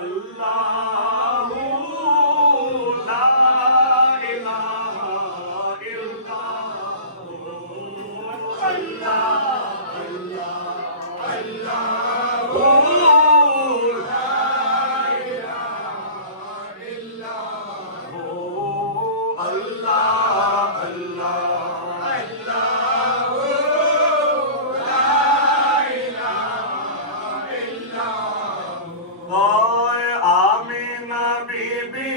अल्लाहु ला इलाहा इल्लल्लाहु अल्लाह अल्लाह अल्लाहु ला इलाहा इल्लल्लाहु अल्लाह अल्लाह अल्लाहु ला इलाहा इल्लल्लाहु। ओए आमीना बीबी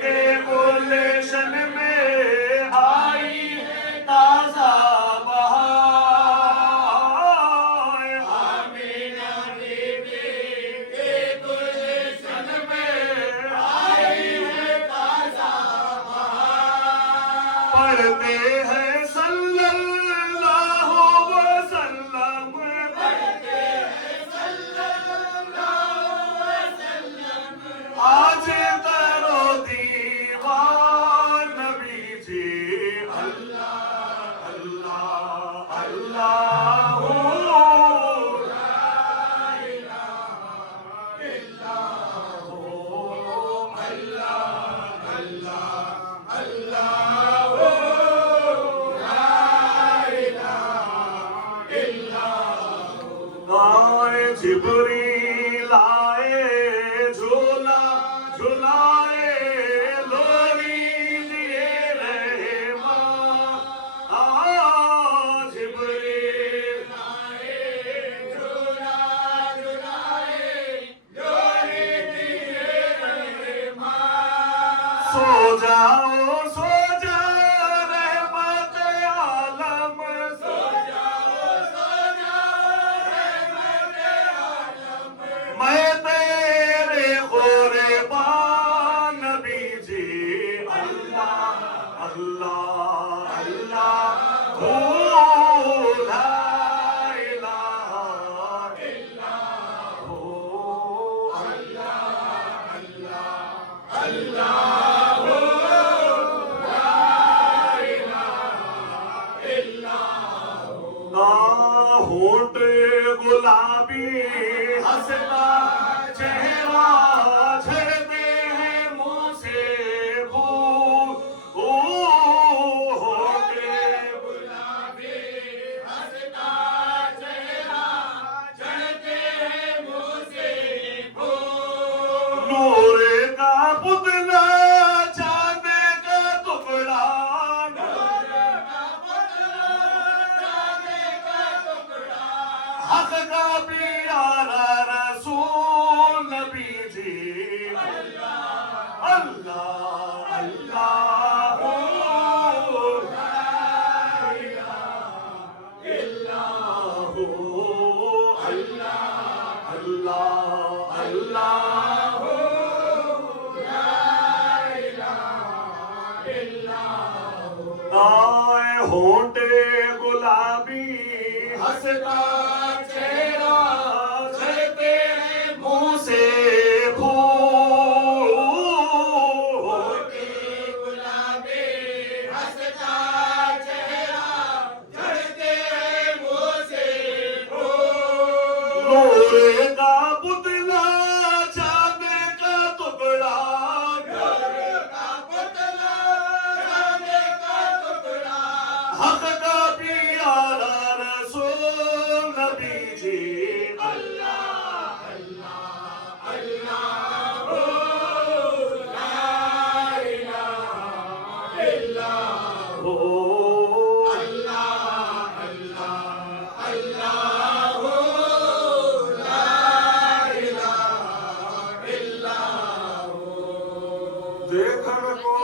के गुलशन में आई है ताजा बहार। आमीना बीबी के गुलशन में आई है ताजा बहार। पढ़ते हैं सल्लल्लाहु वसल्लम, पढ़ते हैं सल्लल्लाहु वसल्लम। आज तरो दीवार नबी जी अल्लाह अल्लाह अल्लाहु ला इलाहा इल्लल्लाहु अल्लाह अल्लाह अल्लाहु ला इलाहा इल्लल्लाहु। आए जिब्रील आए झूला झुलाए लोरी दिए रहमान। जिब्रील आए झूला झुलाए लोरी दिए रहमान। सो जाओ रहमत आलम, सो जाओ रहमत आलम। मैं तेरे कुर्बान नबी जी अल्लाह अल्लाह अल्लाहु ला इलाहा इल्लल्लाहु अल्लाह अल्लाह अल्लाहु ला इलाहा इल्लल्लाहु। होंठ गुलाबी हंसता चेहरा झड़ते हैं मुंह से फूल। होंठ गुलाबी हंसता चेहरा झड़ते हैं मुंह से फूल। नूर का पुतला चांद का टुकड़ा, नूर का पुतला चांद का टुकड़ा। हक का प्यारा रसूल नबी जी अल्लाह अल्लाह अल्लाहु ला इलाहा इल्लल्लाहु अल्लाह अल्लाह अल्लाहु ला इलाहा इल्लल्लाहु। आए होंठ गुलाबी हंसता चेहरा झड़ते हैं मुंह से फूल। होंठ गुलाबी हंसता चेहरा झड़ते हैं मुंह से फूल। नूर का पुतला चांद का टुकड़ा, नूर का पुतला चांद का टुकड़ा। हक का प्यारा रसूल नबी जी अल्लाह अल्लाह अल्लाहु ला इलाहा इल्लल्लाहु